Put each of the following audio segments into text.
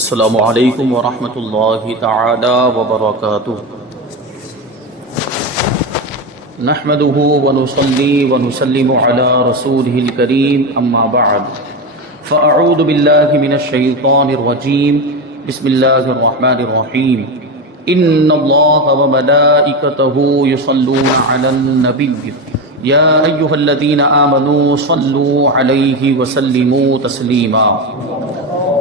السلام علیکم ورحمۃ اللہ تعالی وبرکاتہ نحمده ونصلي ونسلم على رسوله الكريم اما بعد فاعوذ بالله من الشیطان الرجیم بسم اللہ الرحمن الرحیم ان اللہ وملائکته يصلون على النبی یا ایها الذین آمنوا صلوا علیہ وسلموا تسلیما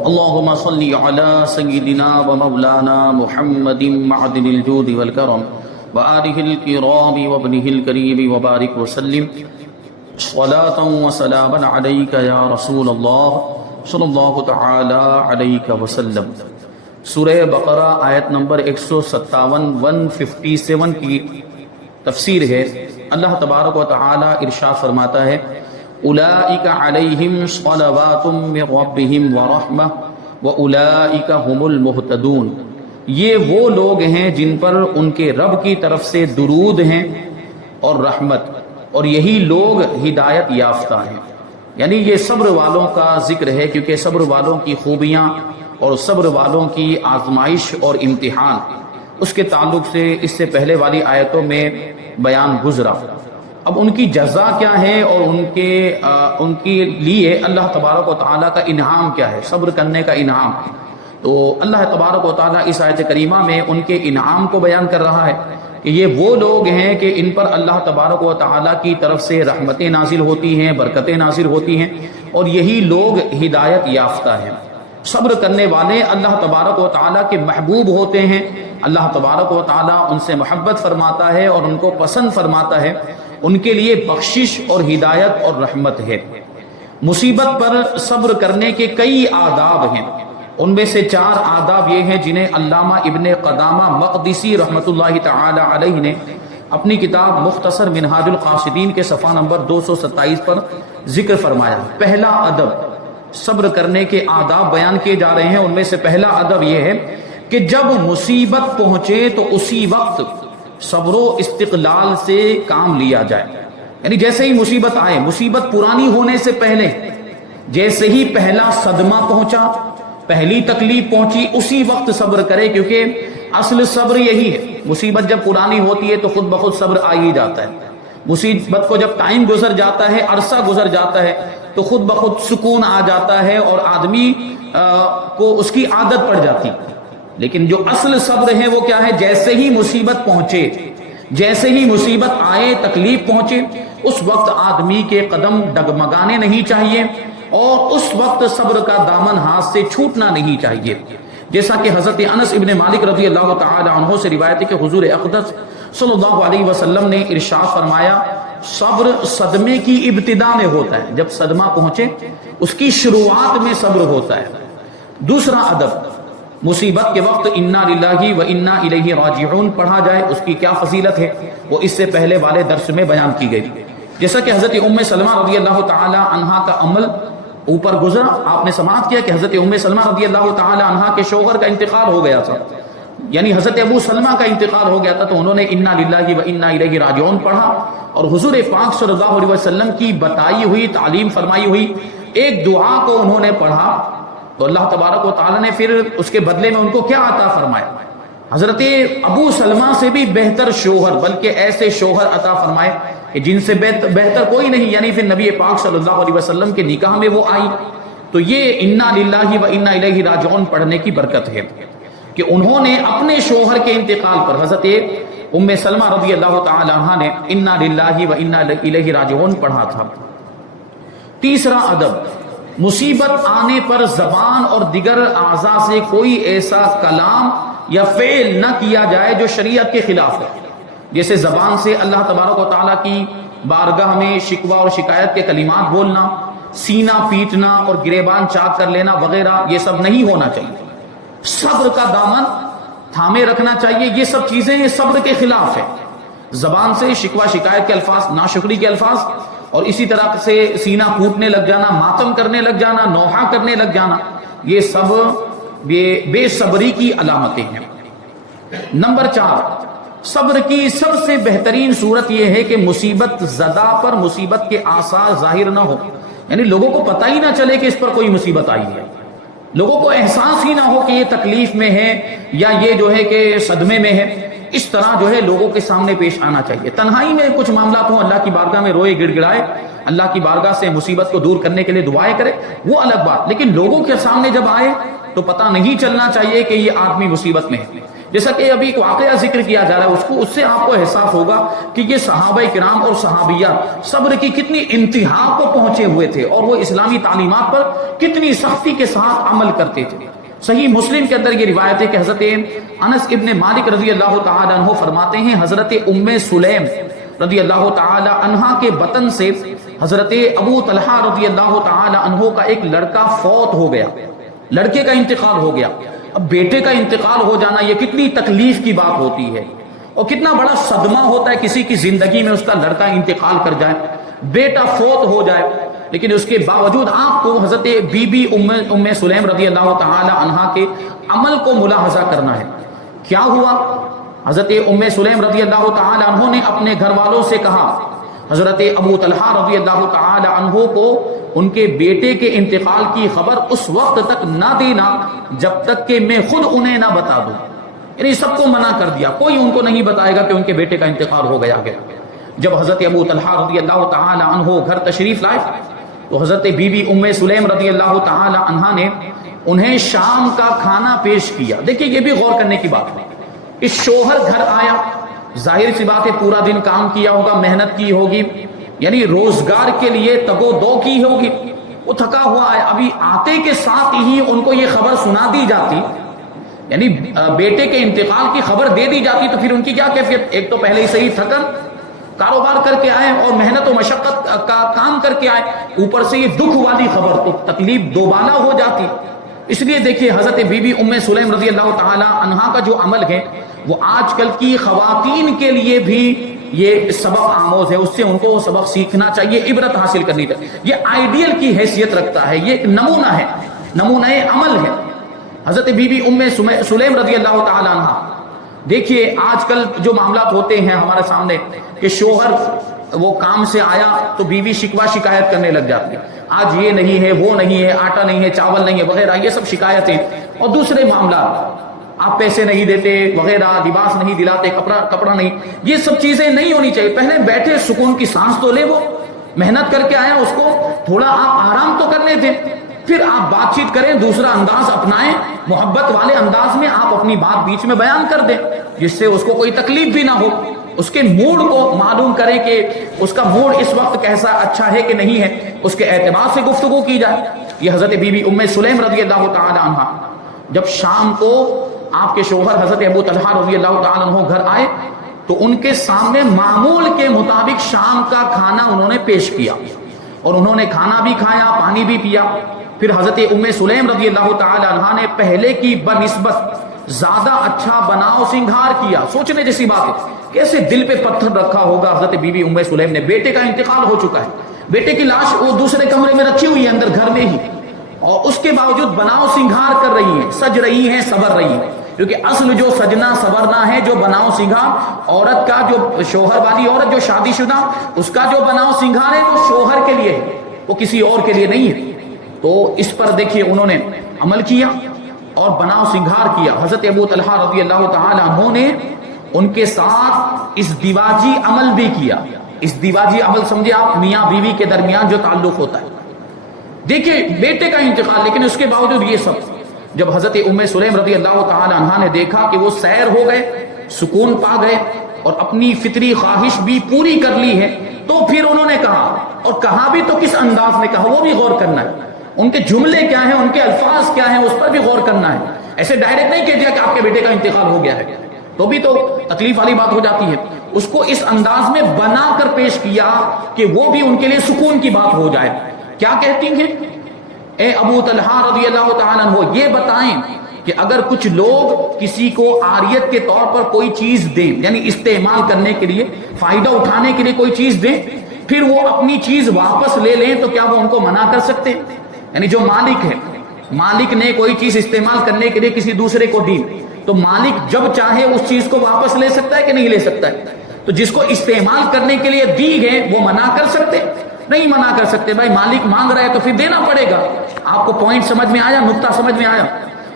اللهم صل على سيدنا ومولانا محمد معدن الجود والكرم وآله الكرام وابنه الكريم وبارك وسلم صلاة وسلاما عليك يا رسول الله صلی اللہ تعالی علیہ وسلم۔ سورہ بقرہ آیت نمبر 157 کی تفسیر ہے۔ اللہ تبارک و تعالی ارشاد فرماتا ہے اولئک علیہم صلوات من ربہم ورحمہ واولئک هم المہتدون، یہ وہ لوگ ہیں جن پر ان کے رب کی طرف سے درود ہیں اور رحمت، اور یہی لوگ ہدایت یافتہ ہیں۔ یعنی یہ صبر والوں کا ذکر ہے، کیونکہ صبر والوں کی خوبیاں اور صبر والوں کی آزمائش اور امتحان اس کے تعلق سے اس سے پہلے والی آیتوں میں بیان گزرا۔ اب ان کی جزا کیا ہے اور ان کے لیے اللہ تبارک و تعالیٰ کا انعام کیا ہے، صبر کرنے کا انعام۔ تو اللہ تبارک و تعالیٰ اس آیت کریمہ میں ان کے انعام کو بیان کر رہا ہے کہ یہ وہ لوگ ہیں کہ ان پر اللہ تبارک و تعالیٰ کی طرف سے رحمتیں نازل ہوتی ہیں، برکتیں نازل ہوتی ہیں، اور یہی لوگ ہدایت یافتہ ہیں۔ صبر کرنے والے اللہ تبارک و تعالیٰ کے محبوب ہوتے ہیں، اللہ تبارک و تعالیٰ ان سے محبت فرماتا ہے اور ان کو پسند فرماتا ہے، ان کے لیے بخشش اور ہدایت اور رحمت ہے۔ مصیبت پر صبر کرنے کے کئی آداب ہیں، ان میں سے 4 آداب یہ ہیں جنہیں علامہ ابن قدامہ مقدسی رحمۃ اللہ تعالی علیہ نے اپنی کتاب مختصر منہاج القاصدین کے صفحہ نمبر 227 پر ذکر فرمایا۔ پہلا ادب، صبر کرنے کے آداب بیان کیے جا رہے ہیں، ان میں سے پہلا ادب یہ ہے کہ جب مصیبت پہنچے تو اسی وقت صبر و استقلال سے کام لیا جائے۔ یعنی جیسے ہی مصیبت آئے، مصیبت پرانی ہونے سے پہلے جیسے ہی پہلا صدمہ پہنچا، پہلی تکلیف پہنچی، اسی وقت صبر کرے، کیونکہ اصل صبر یہی ہے۔ مصیبت جب پرانی ہوتی ہے تو خود بخود صبر آ ہی جاتا ہے۔ مصیبت کو جب ٹائم گزر جاتا ہے، عرصہ گزر جاتا ہے، تو خود بخود سکون آ جاتا ہے اور آدمی کو اس کی عادت پڑ جاتی۔ لیکن جو اصل صبر ہے وہ کیا ہے؟ جیسے ہی مصیبت پہنچے، جیسے ہی مصیبت آئے، تکلیف پہنچے، اس وقت آدمی کے قدم ڈگمگانے نہیں چاہیے، اور اس وقت صبر کا دامن ہاتھ سے چھوٹنا نہیں چاہیے۔ جیسا کہ حضرت انس ابن مالک رضی اللہ تعالی عنہ سے روایت ہے کہ حضور اقدس صلی اللہ علیہ وسلم نے ارشاد فرمایا صبر صدمے کی ابتدا میں ہوتا ہے، جب صدمہ پہنچے اس کی شروعات میں صبر ہوتا ہے۔ دوسرا ادب، مصیبت کے وقت انا للہ و انا الیہ راجعون پڑھا جائے، اس کی کیا فضیلت ہے وہ اس سے پہلے والے درس میں بیان کی گئی۔ جیسا کہ حضرت ام سلمہ رضی اللہ تعالی عنہا کا عمل اوپر گزرا، آپ نے سماعت کیا کہ حضرت ام سلمہ رضی اللہ تعالی عنہا کے شوہر کا انتقال ہو گیا تھا، یعنی حضرت ابو سلمہ کا انتقال ہو گیا تھا، تو انہوں نے انا للہ و انا الیہ راجعون پڑھا، اور حضور پاک صلی اللہ علیہ وسلم کی بتائی ہوئی، تعلیم فرمائی ہوئی ایک دعا کو انہوں نے پڑھا، تو اللہ تبارک و تعالی نے پھر اس کے بدلے میں ان کو کیا عطا فرمایا؟ حضرت ابو سلمہ سے بھی بہتر شوہر، بلکہ ایسے شوہر عطا فرمائے کہ جن سے بہتر کوئی نہیں، یعنی پھر نبی پاک صلی اللہ علیہ وسلم کے نکاح میں وہ آئی۔ تو یہ انا للہ و انا الیہ راجعون پڑھنے کی برکت ہے کہ انہوں نے اپنے شوہر کے انتقال پر، حضرت ام سلمہ رضی اللہ تعالی عنہا نے انا للہ و انا الیہ راجعون پڑھا تھا۔ تیسرا ادب، مصیبت آنے پر زبان اور دیگر اعضاء سے کوئی ایسا کلام یا فعل نہ کیا جائے جو شریعت کے خلاف ہے، جیسے زبان سے اللہ تبارک و تعالیٰ کی بارگاہ میں شکوہ اور شکایت کے کلمات بولنا، سینہ پیٹنا اور گریبان چاک کر لینا وغیرہ، یہ سب نہیں ہونا چاہیے۔ صبر کا دامن تھامے رکھنا چاہیے، یہ سب چیزیں یہ صبر کے خلاف ہے۔ زبان سے شکوہ شکایت کے الفاظ، ناشکری کے الفاظ، اور اسی طرح سے سینہ پھوٹنے لگ جانا، ماتم کرنے لگ جانا، نوحہ کرنے لگ جانا، یہ سب بے صبری کی علامتیں ہیں۔ نمبر 4، صبر کی سب سے بہترین صورت یہ ہے کہ مصیبت زدہ پر مصیبت کے آثار ظاہر نہ ہو، یعنی لوگوں کو پتہ ہی نہ چلے کہ اس پر کوئی مصیبت آئی ہے۔ لوگوں کو احساس ہی نہ ہو کہ یہ تکلیف میں ہے یا یہ جو ہے کہ صدمے میں ہے. اس طرح جو ہے لوگوں کے سامنے پیش آنا چاہیے. تنہائی میں کچھ معاملات ہوں، اللہ کی بارگاہ میں روئے گڑ گڑائے، اللہ کی بارگاہ سے مصیبت کو دور کرنے کے لیے دعائیں کرے، وہ الگ بات. لیکن لوگوں کے سامنے جب آئے تو پتہ نہیں چلنا چاہیے کہ یہ آدمی مصیبت میں ہے. جیسا کہ ابھی ایک واقعہ ذکر کیا جا رہا ہے، اس سے آپ کو احساس ہوگا کہ یہ صحابہ کرام اور صحابیات صبر کی کتنی انتہا کو پہنچے ہوئے تھے اور وہ اسلامی تعلیمات پر کتنی سختی کے ساتھ عمل کرتے تھے. صحیح مسلم کے اندر یہ روایت ہے کہ حضرت انس ابن مالک رضی اللہ تعالی عنہ فرماتے ہیں حضرت ام سلیم رضی اللہ تعالی عنہا کے بطن سے حضرت ابو طلحہ رضی اللہ تعالی عنہ کا ایک لڑکا فوت ہو گیا، لڑکے کا انتقال ہو گیا. اب بیٹے کا انتقال ہو جانا یہ کتنی تکلیف کی بات ہوتی ہے اور کتنا بڑا صدمہ ہوتا ہے کسی کی زندگی میں اس کا لڑکا انتقال کر جائے، بیٹا فوت ہو جائے. لیکن اس کے باوجود آپ کو حضرت بی بی ام سلیم رضی اللہ تعالی عنہا کے عمل کو ملاحظہ کرنا ہے. کیا ہوا؟ حضرت ام سلیم رضی اللہ تعالی عنہ نے اپنے گھر والوں سے کہا حضرت ابو طلحہ رضی اللہ تعالی عنہ کو ان کے بیٹے کے انتقال کی خبر اس وقت تک نہ دینا جب تک کہ میں خود انہیں نہ بتا دوں. یعنی سب کو منع کر دیا، کوئی ان کو نہیں بتائے گا کہ ان کے بیٹے کا انتقال ہو گیا. جب حضرت ابو طلحہ رضی اللہ تعالی عنہ گھر تشریف لائے تو حضرت بی بی ام سلیم رضی اللہ تعالی عنہا نے انہیں شام کا کھانا پیش کیا. دیکھیں یہ بھی غور کرنے کی بات ہے کہ شوہر گھر آیا، ظاہر سی بات ہے پورا دن کام کیا ہوگا، محنت کی ہوگی، یعنی روزگار کے لیے تگ و دو کی ہوگی، وہ تھکا ہوا ہے. ابھی آتے کے ساتھ ہی ان کو یہ خبر سنا دی جاتی، یعنی بیٹے کے انتقال کی خبر دے دی جاتی، تو پھر ان کی کیا کیفیت؟ ایک تو پہلے ہی صحیح تھکن، کاروبار کر کے آئے اور محنت و مشقت کا کام کر کے آئے، اوپر سے یہ دکھ والی خبر، تو تکلیف دوبالا ہو جاتی. اس لیے دیکھیے حضرت بی بی ام سلیم رضی اللہ تعالی عنہا کا جو عمل ہے وہ آج کل کی خواتین کے لیے بھی یہ سبق آموز ہے. اس سے ان کو سبق سیکھنا چاہیے، عبرت حاصل کرنی چاہیے. یہ آئیڈیل کی حیثیت رکھتا ہے، یہ ایک نمونہ ہے، نمونہ عمل ہے. حضرت بی بی ام سلیم رضی اللہ تعالی عنہا، دیکھیے آج کل جو معاملات ہوتے ہیں ہمارے سامنے کہ شوہر وہ کام سے آیا تو بیوی شکوہ شکایت کرنے لگ جاتی ہے، آج یہ نہیں ہے، وہ نہیں ہے، آٹا نہیں ہے، چاول نہیں ہے وغیرہ، یہ سب شکایتیں. اور دوسرے معاملات، آپ پیسے نہیں دیتے وغیرہ، لباس نہیں دلاتے، کپڑا نہیں، یہ سب چیزیں نہیں ہونی چاہیے. پہلے بیٹھے سکون کی سانس تو لے، وہ محنت کر کے آیا، اس کو تھوڑا آپ آرام تو کرنے دیں، پھر آپ بات چیت کریں، دوسرا انداز اپنائیں، محبت والے انداز میں آپ اپنی بات بیچ میں بیان کر دیں جس سے اس کو کوئی تکلیف بھی نہ ہو. اس کے موڈ کو معلوم کریں کہ اس کا موڈ اس وقت کیسا، اچھا ہے کہ نہیں ہے، اس کے اعتبار سے گفتگو کی جائے. یہ حضرت بی بی ام سلیم رضی اللہ تعالی عنہا جب شام کو آپ کے شوہر حضرت ابو طلحہ رضی اللہ تعالی عنہ گھر آئے تو ان کے سامنے معمول کے مطابق شام کا کھانا انہوں نے پیش کیا اور انہوں نے کھانا بھی کھایا، پانی بھی پیا. پھر حضرت ام سلیم رضی اللہ تعالی عنہا نے پہلے کی بنسبت زیادہ اچھا بناؤ سنگھار کیا. سوچنے جیسی بات ہے، کیسے دل پہ پتھر رکھا ہوگا حضرت بی بی ام سلیم نے. بیٹے کا انتقال ہو چکا ہے، بیٹے کی لاش وہ دوسرے کمرے میں رکھی ہوئی ہے اندر گھر میں ہی، اور اس کے باوجود بناؤ سنگھار کر رہی ہیں، سج رہی ہیں، صبر رہی ہیں. کیونکہ اصل جو سجنا صبرنا ہے، جو بناؤ سنگھار عورت کا، جو شوہر والی عورت جو شادی شدہ، اس کا جو بناؤ سنگھار ہے وہ شوہر کے لیے ہے، وہ کسی اور کے لیے نہیں ہے. تو اس پر دیکھیے انہوں نے عمل کیا اور بناؤ سنگھار کیا. حضرت ابو طلحہ رضی اللہ تعالی عنہ نے ان کے ساتھ ازدواجی عمل بھی کیا. ازدواجی عمل سمجھے آپ، میاں بیوی کے درمیان جو تعلق ہوتا ہے. دیکھیں بیٹے کا انتقال، لیکن اس کے باوجود یہ سب. جب حضرت ام سلیم رضی اللہ تعالی عنہا نے دیکھا کہ وہ سیر ہو گئے، سکون پا گئے اور اپنی فطری خواہش بھی پوری کر لی ہے، تو پھر انہوں نے کہا، اور کہا بھی تو کس انداز میں کہا وہ بھی غور کرنا ہے. ان کے جملے کیا ہیں، ان کے الفاظ کیا ہیں، اس پر بھی غور کرنا ہے. ایسے ڈائریکٹ نہیں کہہ دیا کہ آپ کے بیٹے کا انتقال ہو گیا ہے، تو بھی تو تکلیف والی بات ہو جاتی ہے. اس کو اس انداز میں بنا کر پیش کیا کہ وہ بھی ان کے لیے سکون کی بات ہو جائے. کیا کہتی ہیں؟ اے ابو طلحہ رضی اللہ تعالیٰ عنہ، یہ بتائیں کہ اگر کچھ لوگ کسی کو عاریت کے طور پر کوئی چیز دیں، یعنی استعمال کرنے کے لیے، فائدہ اٹھانے کے لیے کوئی چیز دیں، پھر وہ اپنی چیز واپس لے لیں تو کیا وہ ان کو منع کر سکتے ہیں؟ یعنی جو مالک ہے، مالک نے کوئی چیز استعمال کرنے کے لیے کسی دوسرے کو دی تو مالک جب چاہے اس چیز کو واپس لے سکتا ہے کہ نہیں لے سکتا ہے؟ تو جس کو استعمال کرنے کے لیے دی گئے وہ منع کر سکتے. نہیں منع کر سکتے بھائی، مالک مانگ رہا ہے تو پھر دینا پڑے گا. آپ کو پوائنٹ سمجھ میں آیا، نقطہ سمجھ میں آیا؟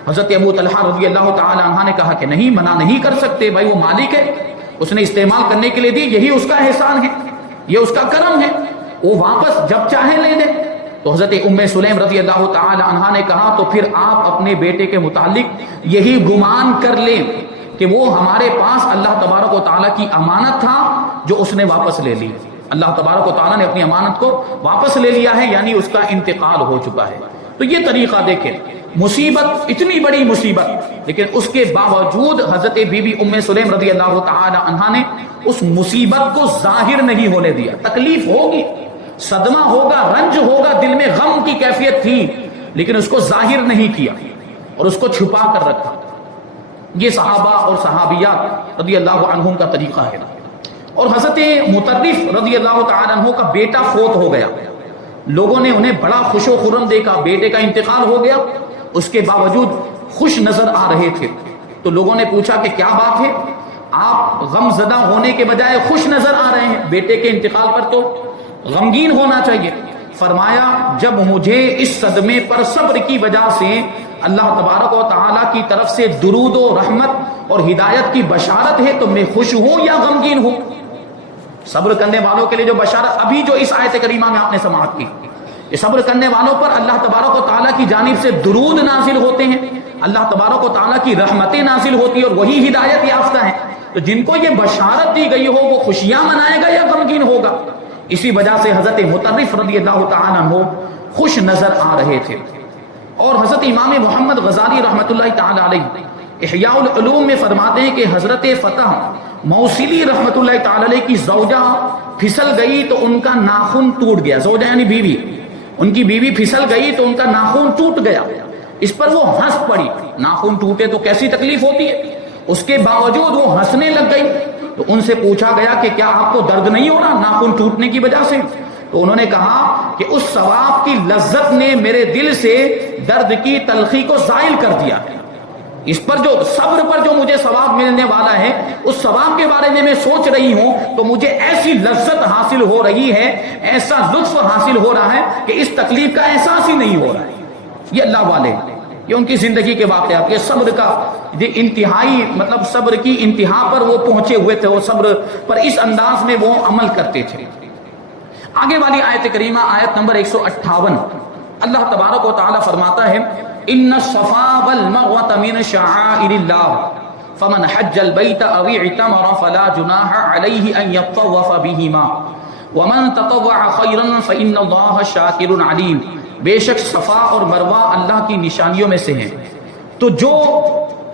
حضرت ابو طلحہ رضی اللہ تعالی عنہ نے کہا کہ نہیں، منع نہیں کر سکتے بھائی، وہ مالک ہے، اس نے استعمال کرنے کے لیے دی، یہی اس کا احسان ہے، یہ اس کا کرم ہے، وہ واپس جب چاہے لے دے. تو حضرت ام سلیم رضی اللہ تعالی عنہ نے کہا تو پھر آپ اپنے بیٹے کے متعلق یہی گمان کر لیں کہ وہ ہمارے پاس اللہ تبارک و تعالیٰ کی امانت تھا جو اس نے واپس لے لی. اللہ تبارک و تعالیٰ نے اپنی امانت کو واپس لے لیا ہے، یعنی اس کا انتقال ہو چکا ہے. تو یہ طریقہ دیکھیں، مصیبت اتنی بڑی مصیبت، لیکن اس کے باوجود حضرت بی بی ام سلیم رضی اللہ تعالی عنہا نے اس مصیبت کو ظاہر نہیں ہونے دیا. تکلیف ہوگی، صدمہ ہوگا، رنج ہوگا، دل میں غم کی کیفیت تھی، لیکن اس کو ظاہر نہیں کیا اور اس کو چھپا کر رکھا. یہ صحابہ اور صحابیات رضی اللہ عنہم کا طریقہ ہے. اور حضرت مطرف رضی اللہ تعالی عنہ کا بیٹا فوت ہو گیا، لوگوں نے انہیں بڑا خوش و خرم دیکھا، بیٹے کا انتقال ہو گیا، اس کے باوجود خوش نظر آ رہے تھے. تو لوگوں نے پوچھا کہ کیا بات ہے، آپ غم زدہ ہونے کے بجائے خوش نظر آ رہے ہیں، بیٹے کے انتقال پر تو غمگین ہونا چاہیے. فرمایا جب مجھے اس صدمے پر صبر کی وجہ سے اللہ تبارک و تعالیٰ کی طرف سے درود و رحمت اور ہدایت کی بشارت ہے تو میں خوش ہوں یا غمگین ہوں. صبر کرنے والوں کے لیے جو بشارت ابھی جو اس آیت کریمہ میں آپ نے سماعت کی، یہ صبر کرنے والوں پر اللہ تبارک و تعالیٰ کی جانب سے درود نازل ہوتے ہیں، اللہ تبارک و تعالیٰ کی رحمتیں نازل ہوتی ہیں اور وہی ہدایت یافتہ ہیں. تو جن کو یہ بشارت دی گئی ہو وہ خوشیاں منائے گا یا غمگین ہوگا؟ اسی وجہ سے حضرت مطرف رضی اللہ تعالیٰ عنہ خوش نظر آ رہے تھے. اور حضرت امام محمد غزالی رحمۃ اللہ تعالی علیہ احیاء العلوم میں فرماتے ہیں کہ حضرت فتح موصلی رحمۃ اللہ تعالی علیہ کی زوجہ پھسل گئی تو ان کا ناخن ٹوٹ گیا. زوجہ یعنی بیوی، ان کی بیوی پھسل گئی تو ان کا ناخن ٹوٹ گیا. اس پر وہ ہنس پڑی. ناخن ٹوٹے تو کیسی تکلیف ہوتی ہے، اس کے باوجود وہ ہنسنے لگ گئی. تو ان سے پوچھا گیا کہ کیا آپ کو درد نہیں ہو رہا ناخن ٹوٹنے کی وجہ سے؟ تو انہوں نے کہا کہ اس ثواب کی لذت نے میرے دل سے درد کی تلخی کو زائل کر دیا. اس پر جو صبر پر جو مجھے ثواب ملنے والا ہے، اس ثواب کے بارے میں میں سوچ رہی ہوں تو مجھے ایسی لذت حاصل ہو رہی ہے، ایسا لطف حاصل ہو رہا ہے کہ اس تکلیف کا احساس ہی نہیں ہو رہا ہے. یہ اللہ والے، یہ ان کی زندگی کے واقعات، یہ صبر کا یہ انتہائی مطلب صبر کی انتہا پر وہ پہنچے ہوئے تھے، وہ صبر پر اس انداز میں وہ عمل کرتے تھے. آگے والی آیت کریمہ آیت نمبر 158 اللہ تبارک و تعالی فرماتا ہے ان الصفا والمروة من شعائر الله فمن حج البيت او اعتمر فلا جناح عليه ان يطوف بهما ومن تطوع خيرا فان الله شاكر عليم. بے شک صفا اور مروہ اللہ کی نشانیوں میں سے ہیں، تو جو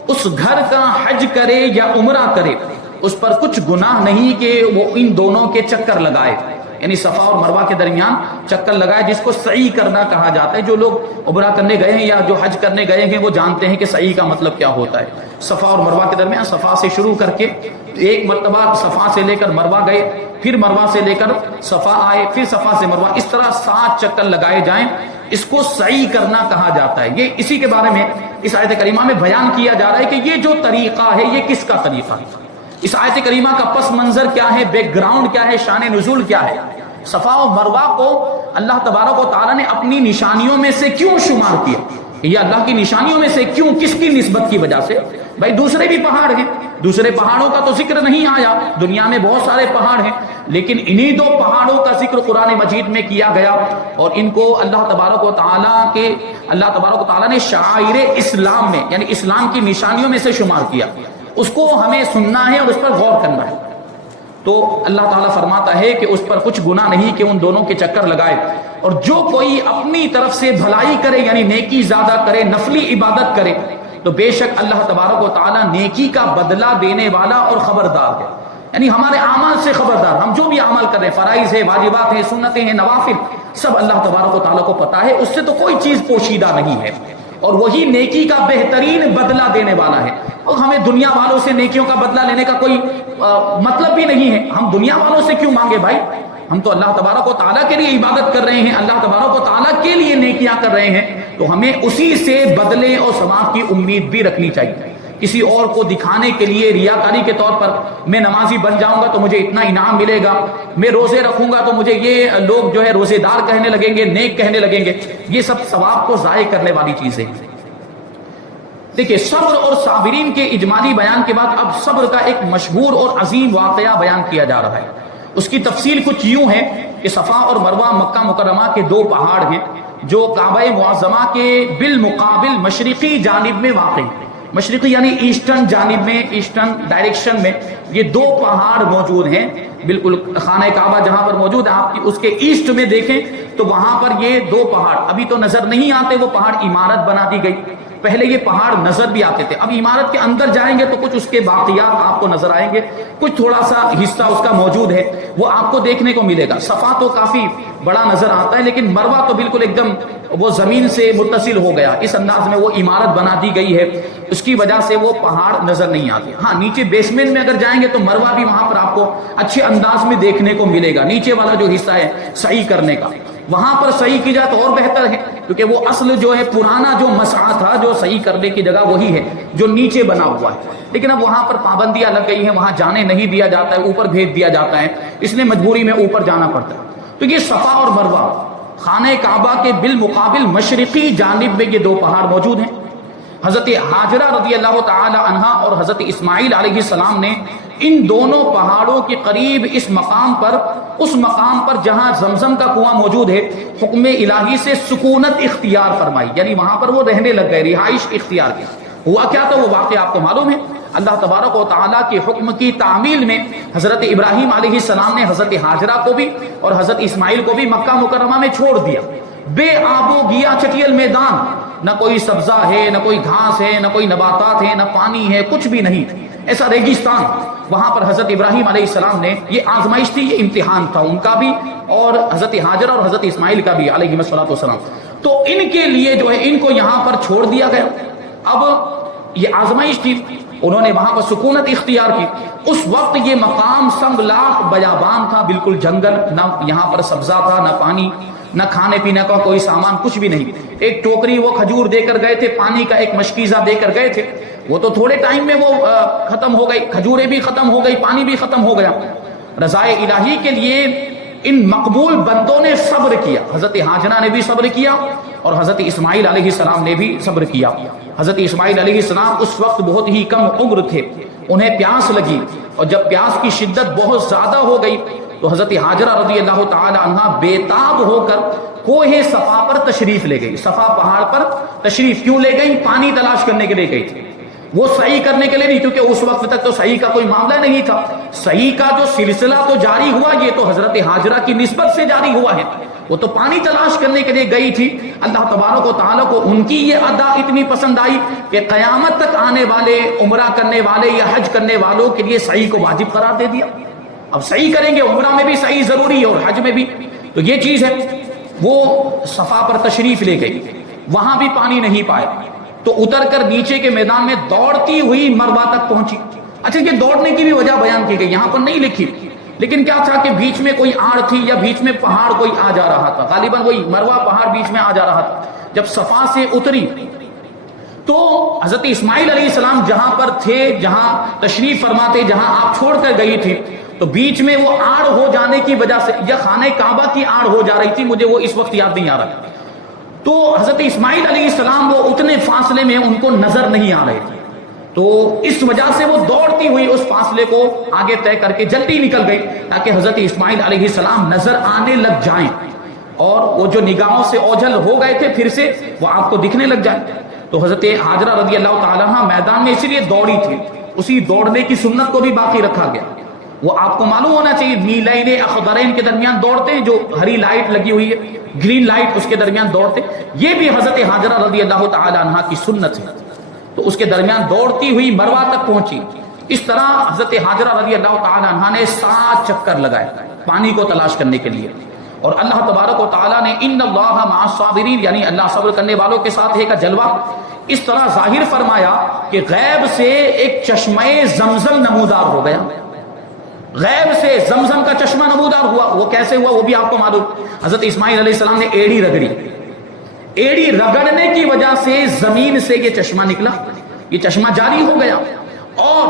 اس گھر کا حج کرے یا عمرہ کرے اس پر کچھ گناہ نہیں کہ وہ ان دونوں کے چکر لگائے، یعنی صفا اور مروہ کے درمیان چکر لگائے، جس کو سعی کرنا کہا جاتا ہے. جو لوگ عمرہ کرنے گئے ہیں یا جو حج کرنے گئے ہیں وہ جانتے ہیں کہ سعی کا مطلب کیا ہوتا ہے. صفا اور مروہ کے درمیان صفا سے شروع کر کے ایک مرتبہ صفا سے لے کر مروہ گئے، پھر مروہ سے لے کر صفا آئے، پھر صفا سے مروہ، اس طرح 7 چکر لگائے جائیں، اس کو سعی کرنا کہا جاتا ہے. یہ اسی کے بارے میں اس آیت کریمہ میں بیان کیا جا رہا ہے کہ یہ جو طریقہ ہے یہ کس کا طریقہ ہے، اس آیت کریمہ کا پس منظر کیا ہے، بیک گراؤنڈ کیا ہے، شان نزول کیا ہے. صفا و مروہ کو اللہ تبارک و تعالیٰ نے اپنی نشانیوں میں سے کیوں شمار کیا؟ یہ اللہ کی نشانیوں میں سے کیوں، کس کی نسبت کی وجہ سے؟ بھائی دوسرے بھی پہاڑ ہیں، دوسرے پہاڑوں کا تو ذکر نہیں آیا، دنیا میں بہت سارے پہاڑ ہیں، لیکن انہی 2 پہاڑوں کا ذکر قرآن مجید میں کیا گیا اور ان کو اللہ تبارک و تعالیٰ نے شعائر اسلام میں یعنی اسلام کی نشانیوں میں سے شمار کیا. اس کو ہمیں سننا ہے اور اس پر غور کرنا ہے. تو اللہ تعالیٰ فرماتا ہے کہ اس پر کچھ گناہ نہیں کہ ان دونوں کے چکر لگائے، اور جو کوئی اپنی طرف سے بھلائی کرے یعنی نیکی زیادہ کرے، نفلی عبادت کرے، تو بے شک اللہ تبارک و تعالیٰ نیکی کا بدلہ دینے والا اور خبردار ہے. یعنی ہمارے اعمال سے خبردار، ہم جو بھی عمل کر رہے ہیں، فرائض ہے، واجبات ہیں، سنتیں ہیں، نوافل، سب اللہ تبارک و تعالیٰ کو پتہ ہے، اس سے تو کوئی چیز پوشیدہ نہیں ہے، اور وہی نیکی کا بہترین بدلہ دینے والا ہے. اور ہمیں دنیا والوں سے نیکیوں کا بدلہ لینے کا کوئی مطلب بھی نہیں ہے. ہم دنیا والوں سے کیوں مانگے بھائی؟ ہم تو اللہ تبارک و تعالیٰ کے لیے عبادت کر رہے ہیں، اللہ تبارک و تعالیٰ کے لیے نیکیاں کر رہے ہیں، تو ہمیں اسی سے بدلے اور ثواب کی امید بھی رکھنی چاہیے. کسی اور کو دکھانے کے لیے ریاکاری کے طور پر میں نمازی بن جاؤں گا تو مجھے اتنا انعام ملے گا، میں روزے رکھوں گا تو مجھے یہ لوگ جو ہے روزے دار کہنے لگیں گے، نیک کہنے لگیں گے، یہ سب ثواب کو ضائع کرنے والی چیزیں ہیں۔ دیکھیں صبر اور صابرین کے اجمالی بیان کے بعد اب صبر کا ایک مشہور اور عظیم واقعہ بیان کیا جا رہا ہے۔ اس کی تفصیل کچھ یوں ہے کہ صفا اور مروہ مکہ مکرمہ کے دو پہاڑ ہیں جو کعبہ معظمہ کے بالمقابل مشرقی جانب میں واقع ہیں۔ مشرقی یعنی ایسٹرن جانب میں، ایسٹرن ڈائریکشن میں یہ دو پہاڑ موجود ہیں۔ بالکل خانہ کعبہ جہاں پر موجود ہے، آپ اس کے ایسٹ میں دیکھیں تو وہاں پر یہ دو پہاڑ ابھی تو نظر نہیں آتے، وہ پہاڑ عمارت بنا دی گئی، پہلے یہ پہاڑ نظر بھی آتے تھے، اب عمارت کے اندر جائیں گے تو کچھ اس کے باقیات آپ کو نظر آئیں گے، کچھ تھوڑا سا حصہ اس کا موجود ہے وہ آپ کو دیکھنے کو ملے گا۔ صفا تو کافی بڑا نظر آتا ہے لیکن مروہ تو بالکل ایک دم وہ زمین سے متصل ہو گیا، اس انداز میں وہ عمارت بنا دی گئی ہے، اس کی وجہ سے وہ پہاڑ نظر نہیں آتے۔ ہاں نیچے بیسمنٹ میں اگر جائیں گے تو مروہ بھی وہاں پر آپ کو اچھے انداز میں دیکھنے کو ملے گا، نیچے والا جو حصہ ہے صحیح کرنے کا وہاں پر صحیح کی جائے تو اور بہتر ہے، کیونکہ وہ اصل جو ہے پرانا جو مسعی تھا جو صحیح کرنے کی جگہ وہی ہے جو نیچے بنا ہوا ہے، لیکن اب وہاں پر پابندیاں لگ گئی ہیں، وہاں جانے نہیں دیا جاتا ہے، اوپر بھیج دیا جاتا ہے، اس لیے مجبوری میں اوپر جانا پڑتا ہے۔ تو یہ صفا اور مروہ خانہ کعبہ کے بالمقابل مشرقی جانب میں یہ دو پہاڑ موجود ہیں۔ حضرت ہاجرہ رضی اللہ تعالی عنہا اور حضرت اسماعیل علیہ السلام نے ان دونوں پہاڑوں کے قریب اس مقام پر جہاں زمزم کا کنواں موجود ہے حکم الہی سے سکونت اختیار فرمائی، یعنی وہاں پر وہ رہنے لگ گئے، رہائش اختیار کی۔ ہوا کیا تھا وہ واقعہ آپ کو معلوم ہے، اللہ تبارک و تعالیٰ کے حکم کی تعمیل میں حضرت ابراہیم علیہ السلام نے حضرت ہاجرہ کو بھی اور حضرت اسماعیل کو بھی مکہ مکرمہ میں چھوڑ دیا، بے آب و گیا چٹیل میدان، نہ کوئی سبزہ ہے، نہ کوئی گھاس ہے، نہ کوئی نباتات ہے، نہ پانی ہے، کچھ بھی نہیں، ایسا ریگستان۔ وہاں پر حضرت ابراہیم علیہ السلام نے، یہ آزمائش تھی، یہ امتحان تھا ان کا بھی اور حضرت ہاجرہ اور حضرت اسماعیل کا بھی علیہ السلام، تو ان کے لیے جو ہے ان کو یہاں پر چھوڑ دیا گیا۔ اب یہ آزمائش تھی، انہوں نے وہاں پر سکونت اختیار کی۔ اس وقت یہ مقام سنگلاخ بیابان تھا، بالکل جنگل، نہ یہاں پر سبزہ تھا، نہ پانی، نہ کھانے پینے کا کوئی سامان، کچھ بھی نہیں۔ ایک ٹوکری وہ کھجور دے کر گئے تھے، پانی کا ایک مشکیزہ دے کر گئے تھے، وہ تو تھوڑے ٹائم میں وہ ختم ہو گئی، کھجوریں بھی ختم ہو گئی، پانی بھی ختم ہو گیا۔ رضائے الہی کے لیے ان مقبول بندوں نے صبر کیا، حضرت ہاجرہ نے بھی صبر کیا اور حضرت اسماعیل علیہ السلام نے بھی صبر کیا۔ حضرت اسماعیل علیہ السلام اس وقت بہت ہی کم عمر تھے، انہیں پیاس لگی اور جب پیاس کی شدت بہت زیادہ ہو گئی تو حضرت ہاجرہ رضی اللہ تعالی عنہا بے تاب ہو کر کوہ صفا پر تشریف لے گئی، صفا پہاڑ پر تشریف کیوں لے گئی؟ پانی تلاش کرنے کے لیے گئی تھی، وہ صحیح کرنے کے لیے نہیں، کیونکہ اس وقت تک تو صحیح کا کوئی معاملہ نہیں تھا، صحیح کا جو سلسلہ تو جاری ہوا یہ تو حضرت ہاجرہ کی نسبت سے جاری ہوا ہے، وہ تو پانی تلاش کرنے کے لیے گئی تھی۔ اللہ تبارک و تعالیٰ کو ان کی یہ ادا اتنی پسند آئی کہ قیامت تک آنے والے عمرہ کرنے والے یا حج کرنے والوں کے لیے صحیح کو واجب قرار دے دیا۔ اب صحیح کریں گے، عمرہ میں بھی صحیح ضروری ہے اور حج میں بھی، تو یہ چیز ہے۔ وہ صفا پر تشریف لے گئی، وہاں بھی پانی نہیں پائے تو اتر کر نیچے کے میدان میں دوڑتی ہوئی مروہ تک پہنچی۔ اچھا یہ دوڑنے کی بھی وجہ بیان کی گئی، یہاں پر نہیں لکھی، لیکن کیا تھا کہ بیچ میں کوئی آڑ تھی یا بیچ میں پہاڑ کوئی آ جا رہا تھا، غالباً وہی مروہ پہاڑ بیچ میں آ جا رہا تھا۔ جب صفا سے اتری تو حضرت اسماعیل علیہ السلام جہاں پر تھے، جہاں تشریف فرماتے، جہاں آپ چھوڑ کر گئی تھی، تو بیچ میں وہ آڑ ہو جانے کی وجہ سے یا خانہ کعبہ کی آڑ ہو جا رہی تھی، مجھے وہ اس وقت یاد نہیں آ رہا، تو حضرت اسماعیل علیہ السلام وہ اتنے فاصلے میں ان کو نظر نہیں آ رہے تھے، تو اس وجہ سے وہ دوڑتی ہوئی اس فاصلے کو آگے طے کر کے جلدی نکل گئی تاکہ حضرت اسماعیل علیہ السلام نظر آنے لگ جائیں اور وہ جو نگاہوں سے اوجھل ہو گئے تھے پھر سے وہ آپ کو دکھنے لگ جائیں۔ تو حضرت ہاجرہ رضی اللہ تعالیٰ عنہ میدان میں اسی لیے دوڑی تھی، اسی دوڑنے کی سنت کو بھی باقی رکھا گیا۔ وہ آپ کو معلوم ہونا چاہیے، نیلین اخضرین کے درمیان دوڑتے ہیں، جو ہری لائٹ لگی ہوئی ہے، گرین لائٹ، اس کے درمیان دوڑتے، یہ بھی حضرت ہاجرہ رضی اللہ تعالی عنہا کی سنت ہے، تو اس کے درمیان دوڑتی ہوئی مروہ تک پہنچی۔ اس طرح حضرت ہاجرہ رضی اللہ تعالی عنہا نے 7 چکر لگائے پانی کو تلاش کرنے کے لیے، اور اللہ تبارک و تعالیٰ نے ان اللہ مع الصابرین، یعنی اللہ صبر کرنے والوں کے ساتھ ہے کا جلوہ اس طرح ظاہر فرمایا کہ غیب سے ایک چشمہ زمزم نمودار ہو گیا، غیب سے زمزم کا چشمہ نمودار ہوا۔ وہ کیسے ہوا وہ بھی آپ کو معلوم، حضرت اسماعیل علیہ السلام نے ایڑی رگڑی، ایڑی رگڑنے کی وجہ سے زمین سے یہ چشمہ نکلا، یہ چشمہ جاری ہو گیا، اور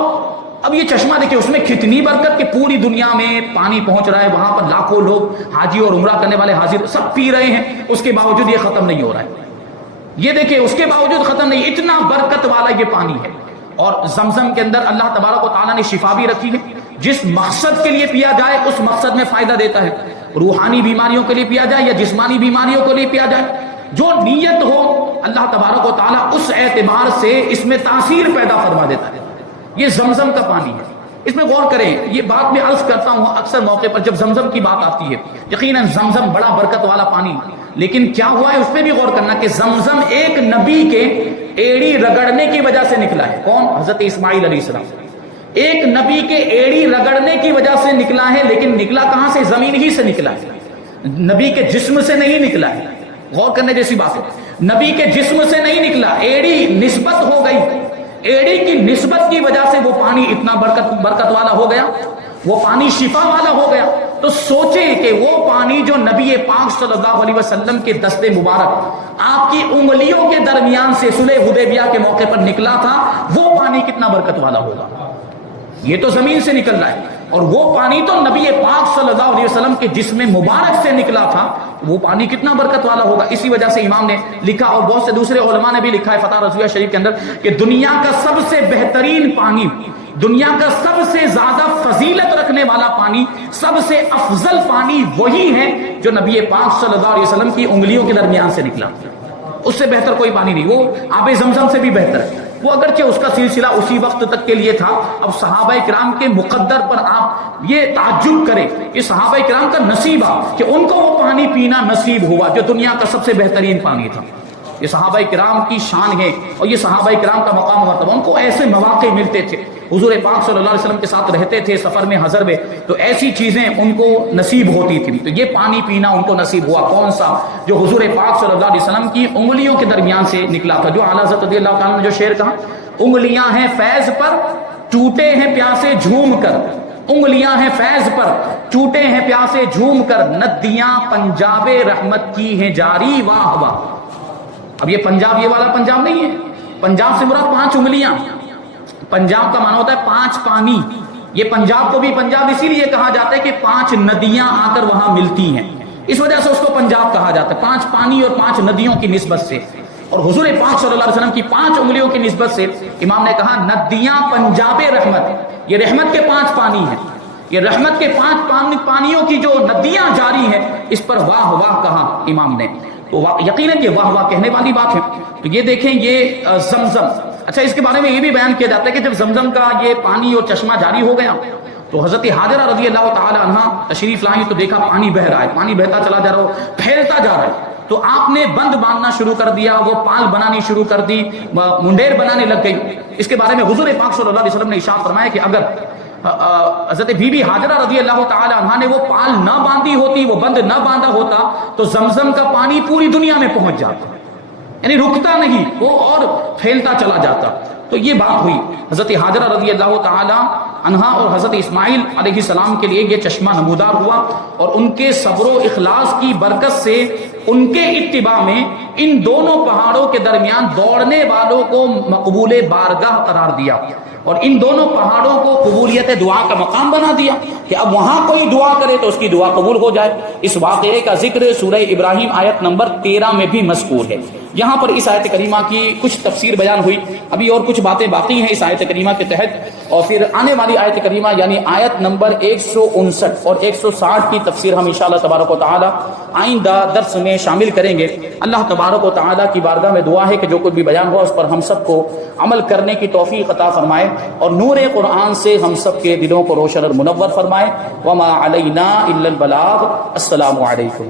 اب یہ چشمہ دیکھیں اس میں کتنی برکت کہ پوری دنیا میں پانی پہنچ رہا ہے، وہاں پر لاکھوں لوگ حاجی اور عمرہ کرنے والے حاضر سب پی رہے ہیں، اس کے باوجود یہ ختم نہیں ہو رہا ہے۔ یہ دیکھیں اس کے باوجود ختم نہیں، اتنا برکت والا یہ پانی ہے۔ اور زمزم کے اندر اللہ تبارک و تعالیٰ نے شفا بھی رکھی ہے، جس مقصد کے لیے پیا جائے اس مقصد میں فائدہ دیتا ہے، روحانی بیماریوں کے لیے پیا جائے یا جسمانی بیماریوں کے لیے پیا جائے، جو نیت ہو اللہ تبارک و تعالیٰ اس اعتبار سے اس میں تاثیر پیدا فرما دیتا ہے۔ یہ زمزم کا پانی ہے، اس میں غور کریں، یہ بات میں عرض کرتا ہوں اکثر موقع پر جب زمزم کی بات آتی ہے، یقیناً زمزم بڑا برکت والا پانی، لیکن کیا ہوا ہے اس پہ بھی غور کرنا کہ زمزم ایک نبی کے ایڑی رگڑنے کی وجہ سے نکلا ہے۔ کون؟ حضرت اسماعیل علیہ السلام، ایک نبی کے ایڑی رگڑنے کی وجہ سے نکلا ہے، لیکن نکلا کہاں سے؟ زمین ہی سے نکلا ہے، نبی کے جسم سے نہیں نکلا ہے۔ غور کرنے جیسی بات ہے، نبی کے جسم سے نہیں نکلا، ایڑی نسبت ہو گئی، ایڑی کی نسبت کی وجہ سے وہ پانی اتنا برکت والا ہو گیا، وہ پانی شفا والا ہو گیا۔ تو سوچیں کہ وہ پانی جو نبی پاک صلی اللہ علیہ وسلم کے دست مبارک آپ کی انگلیوں کے درمیان سے صلح حدیبیہ کے موقع پر نکلا تھا، وہ پانی کتنا برکت والا ہوگا۔ یہ تو زمین سے نکل رہا ہے، اور وہ پانی تو نبی پاک صلی اللہ علیہ وسلم کے جسم مبارک سے نکلا تھا، وہ پانی کتنا برکت والا ہوگا۔ اسی وجہ سے امام نے لکھا، اور بہت سے دوسرے علماء نے بھی لکھا ہے فتح رضویہ شریف کے اندر، کہ دنیا کا سب سے بہترین پانی، دنیا کا سب سے زیادہ فضیلت رکھنے والا پانی، سب سے افضل پانی وہی ہے جو نبی پاک صلی اللہ علیہ وسلم کی انگلیوں کے درمیان سے نکلا، اس سے بہتر کوئی پانی نہیں، وہ آب زمزم سے بھی بہتر ہے۔ وہ اگرچہ اس کا سلسلہ اسی وقت تک کے لیے تھا، اب صحابہ کرام کے مقدر پر آپ یہ تعجب کریں کہ صحابہ کرام کا نصیب کہ ان کو وہ پانی پینا نصیب ہوا جو دنیا کا سب سے بہترین پانی تھا۔ یہ صحابہ کرام کی شان ہے، اور یہ صحابہ کرام کا مقام و مرتبہ، ان کو ایسے مواقع ملتے تھے، حضور پاک صلی اللہ علیہ وسلم کے ساتھ رہتے تھے سفر میں، حضر میں، تو ایسی چیزیں ان کو نصیب ہوتی تھی، تو یہ پانی پینا ان کو نصیب ہوا۔ کون سا؟ جو حضور پاک صلی اللہ علیہ وسلم کی انگلیوں کے درمیان سے نکلا تھا، جو اعلیٰ حضرت رضی اللہ تعالیٰ نے جو شعر کہا، انگلیاں ہیں فیض پر ٹوٹے ہیں پیاسے جھوم کر، انگلیاں ہیں فیض پر ٹوٹے ہیں پیاسے جھوم کر، ندیاں پنجاب رحمت کی ہیں جاری واہ واہ۔ اب یہ پنجاب، یہ والا پنجاب نہیں ہے، پنجاب سے مراد 5 انگلیاں، پنجاب کا معنی ہوتا ہے 5 پانی۔ یہ پنجاب کو بھی پنجاب اسی لیے کہا جاتا ہے کہ 5 ندیاں آ کر وہاں ملتی ہیں، اس وجہ سے اس کو پنجاب کہا جاتا ہے، 5 پانی اور 5 ندیوں کی نسبت سے۔ اور حضور پاک صلی اللہ علیہ وسلم کی 5 انگلیوں کی نسبت سے امام نے کہا ندیاں پنجاب رحمت، یہ رحمت کے 5 پانی ہیں، یہ رحمت کے 5 پانیوں کی جو ندیاں جاری ہیں، اس پر واہ واہ کہا امام نے۔ تو یقیناً یہ واہ واہ کہنے والی بات ہے۔ تو یہ دیکھیں، یہ زمزم، اچھا اس کے بارے میں یہ بھی بیان کیا جاتا ہے کہ جب زمزم کا یہ پانی اور چشمہ جاری ہو گیا تو حضرت حاجرہ رضی اللہ تعالی عنہا تشریف لائیں، تو دیکھا پانی بہ رہا ہے، پانی بہتا چلا جا رہا ہو، پھیلتا جا رہا ہے، تو آپ نے بند باندھنا شروع کر دیا، وہ پال بنانی شروع کر دی، منڈیر بنانے لگ گئی۔ اس کے بارے میں حضور پاک صلی اللہ علیہ وسلم نے ارشاد فرمایا کہ اگر حضرت بی بی حاجرہ رضی اللہ تعالی عنہا نے وہ پال نہ باندھی ہوتی، وہ بند نہ باندھا ہوتا، تو زمزم کا پانی پوری دنیا میں پہنچ جاتا، یعنی رکتا نہیں، وہ اور پھیلتا چلا جاتا۔ تو یہ بات ہوئی، حضرت حاجرہ رضی اللہ تعالی عنہا اور حضرت اسماعیل علیہ السلام کے لیے یہ چشمہ نمودار ہوا، اور ان کے صبر و اخلاص کی برکت سے ان کے اتباع میں ان دونوں پہاڑوں کے درمیان دوڑنے والوں کو مقبول بارگاہ قرار دیا، اور ان دونوں پہاڑوں کو قبولیت دعا کا مقام بنا دیا کہ اب وہاں کوئی دعا کرے تو اس کی دعا قبول ہو جائے۔ اس واقعے کا ذکر سورہ ابراہیم آیت نمبر 13 میں بھی مذکور ہے۔ یہاں پر اس آیت کریمہ کی کچھ تفسیر بیان ہوئی، ابھی اور کچھ باتیں باقی ہیں اس آیت کریمہ کے تحت، اور پھر آنے والی آیت کریمہ یعنی آیت نمبر 159 اور 160 کی تفسیر ہم انشاءاللہ تبارک و تعالی آئندہ درس میں شامل کریں گے۔ اللہ تبارک و تعالی کی بارگاہ میں دعا ہے کہ جو کچھ بھی بیان ہوا اس پر ہم سب کو عمل کرنے کی توفیق عطا فرمائے، اور نور قرآن سے ہم سب کے دلوں کو روشن اور منور فرمائے۔ وما علینا الا البلاغ۔ السلام علیکم۔